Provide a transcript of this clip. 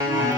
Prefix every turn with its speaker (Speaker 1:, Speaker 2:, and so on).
Speaker 1: Thank you.